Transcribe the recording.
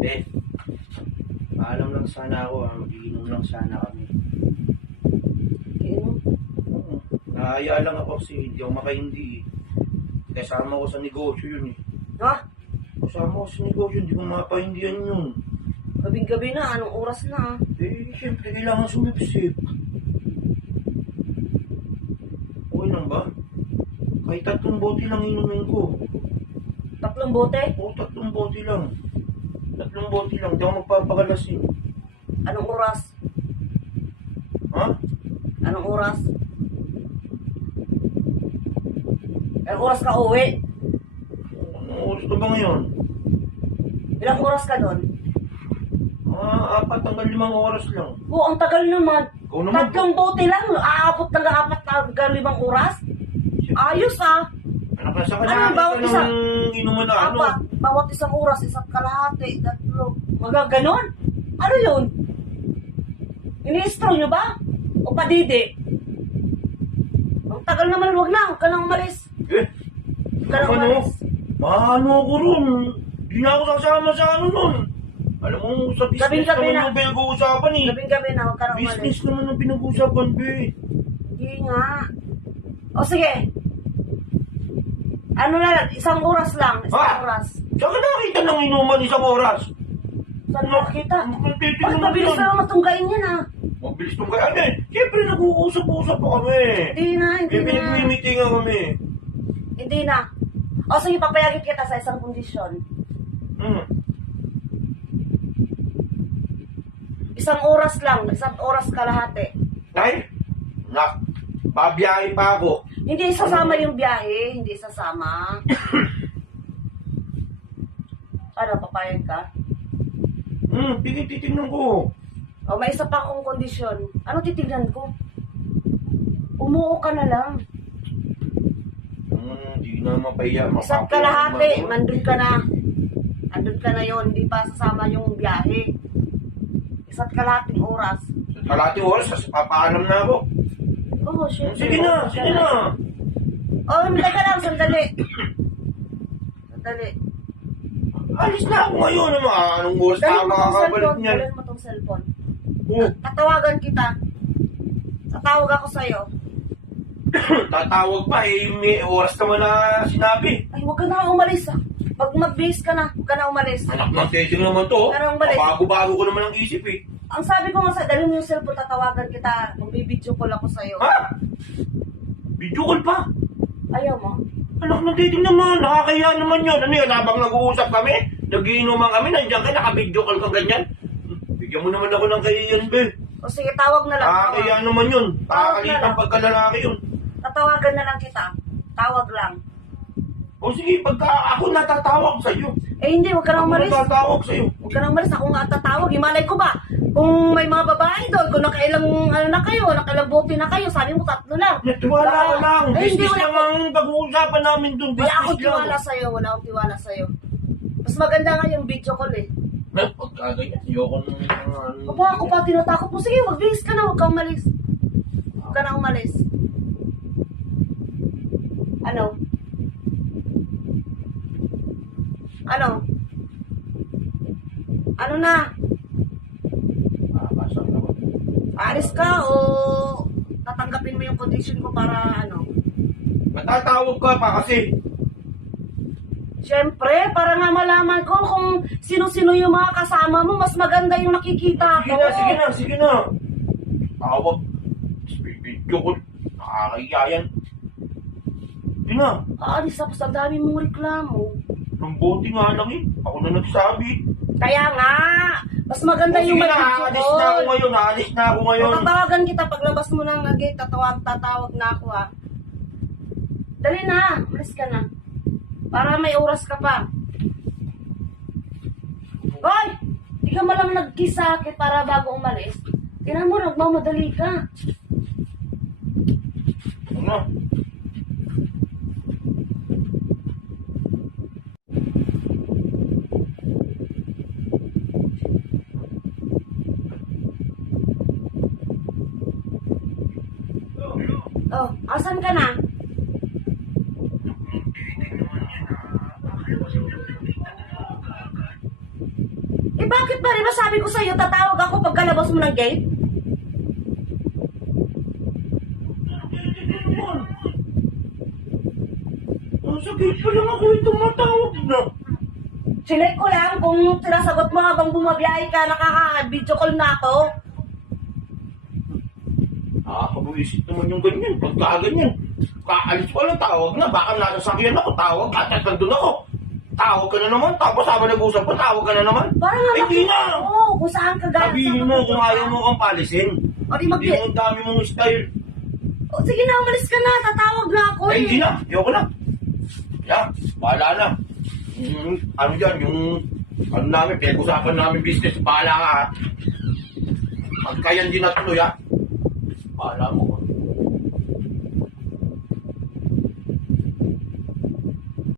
Eh, paalam lang sana ako mag-iinom lang sana kami. Iinom? Oo. Naaya lang ako kasi hindi ako makaindi eh. Kasama ko sa negosyo yun eh. Ha? Kasama ko sa negosyo, hindi ko mapahindihan yun. Gabing-gabi na, anong oras na? Eh, siyempre kailangan sumipsip. Okay lang ba? Kahit 3 bote lang inumin ko. 3 bote? Oo, 3 bote lang. 3 bote lang, hindi ako magpapakalasin. Anong oras? Ha? Anong oras? Ilang oras ka uwi? Anong oras na ba ngayon? Ilang oras ka doon? 4 hanggang 5 oras lang. Oo, ang tagal naman. Ikaw naman. 3 bote lang, aabot ng 4 hanggang 5 oras? Ayos ah. Anak, nasa ka Ano, na bawat ito isa? ng inuman na ano? 4, bawat isang oras, 1 kalahati, 3. Magaganon? Ano yun? Ini-straw nyo ba? O padidi? Ang tagal naman, huwag na, huwag ka nang umalis. Eh, Huwag ka nang ano? umalis. Maano ako ron. Di na ako sasama sa ano nun. Alam mo, sa business Gabi-gabi naman na. yung pinag-uusapan eh. Gabing-gabi na, huwag ka nang umalis. Business naman yung pinag-uusapan, be. Hindi nga. O sige. Ano na lang, 1 oras lang, 1 Ha? oras. Saan ka nakita ng inuman 1 oras? Saan mo nakita? Titignan Bakit mo mabilis yan. na lang matunggain yan ah? Mabilis tong kaya. Ano eh, siyempre nag-uusap-usap pa kami. Hindi na, hindi May na. pinag-meetingan kami. Hindi na. O sige, papayagin kita sa isang kondisyon. Hmm. 1 oras lang, 1 oras kalahati. Ay, nak, babiyahe pa ako. Hindi sasama yung biyahe, hindi sasama. Ano, papayag ka? Titignan ko. O, may isa pa akong kondisyon. Ano titignan ko? Umuo ka na lang. Di na mapahiya. 1 kalahati, nandun ka na. Andun ka na yon, hindi pa sasama yung biyahe. 1 kalahating oras. Kalating oras, papaalam na ako. Oo, syempre. Sige na, sige na. Oh, teka lang, sandali. Sandali. Alis na ako ngayon. Anong oras na Dalhin mo tong makakabalik cellphone. niyan? Dalhin mo tong cellphone. Oh, Tatawagan kita. Tatawag ako sa'yo. tatawag pa eh. May oras naman na sinabi. Ay, huwag ka na umalis ah. Pag mag-base ka na, huwag ka na umalis. Anak ng testing naman to. Anong balik? Bago-bago ko naman ang isip eh. Ang sabi ko nga sa, dalhin mo yung cellphone, tatawagan kita. Magbibidyo call ako sa'yo. Ha? Video call pa? Ayaw mo? Anak ng dating naman, nakakaya naman yun. Ano yun, habang nag-uusap kami, nagiinuman kami, nandiyan kayo, naka-video call kang ganyan. Bigyan mo naman ako ng kahiyan, be. O sige, tawag na lang. Nakakaya naman yun. Tawag na Nakakalitan lang. pagkalalaki yun. Tatawagan na lang kita. Tawag lang. O sige, pagka ako natatawag sa'yo. Eh hindi, huwag ka na Ako umalis. natatawag sa'yo. Huwag ka na umalis. Ako nga tatawag. Himalay ko ba? Kung may mga babae doon, kung nakailang ano na kayo, nakailang bote na kayo, sabi mo 3 lang. Tiwala ka lang. Eh, hindi, Business wala lang ang pag-uusapan namin dun. Wala akong Business lang. tiwala sa'yo. Wala akong tiwala sa'yo. Mas maganda nga yung video call eh. Pagkaganyan, ayoko nung Opo, ako pa tinatakot mo. Sige, magbihis ka na. Huwag kang umalis. Huwag ka na umalis. Ano? Ano? Ano na? Aalis ka o tatanggapin mo yung condition ko para ano? Matatawag ka pa kasi. Siyempre, para nga malaman ko kung sino-sino yung mga kasama mo, mas maganda yung nakikita ko. Sige na, sige na, sige na. Tawag. Video ko. Nakakaya yan. Sige na. Aalis ako sa dami mong reklamo. Nung bote nga lang eh. Ako na nagsabi. Kaya nga, mas maganda O, yung sige may na, video aalis na ako call. ngayon. Aalis na ako ngayon. Tatawagan kita paglabas mo ng gate, tatawag na ako ha. Dali na, alis ka na. Para may oras ka pa. Hoy! Di ka malang nag-kiss sa akin para bago umalis. Tingnan mo, nagmamadali ka. Ano? Oh, asan ka na? bakit ba rin sabi ko sa'yo, tatawag ako pagkalabas mo ng gate? Sa gate pa lang ako yung tumatawag na. Chinek ko lang kung sinasagot mo habang bumabiyahe ka, nakaka-video call na ako. Nakakabuisit naman yung ganyan. Pagka ganyan, kaalis ko lang, tawag na. Baka nasasakyan ako, tawag. At nandun ako. Tawag ka na naman. Tapos habang nag-usap ko, tawag ka na naman. Parang nga Hindi na. Oo, kung saan ka galing. Sabihin mo kung ayaw mo kang palisin. O di Hindi mo ang dami mong style. O, sige na, umalis ka na. Tatawag na ako Ay, eh. hindi na. Ayoko na. Yeah, bahala na. Ano dyan, yung ano namin, pinag-usapan namin business, bahala ka ha. Pagka yan din natuloy ha. Bahala mo.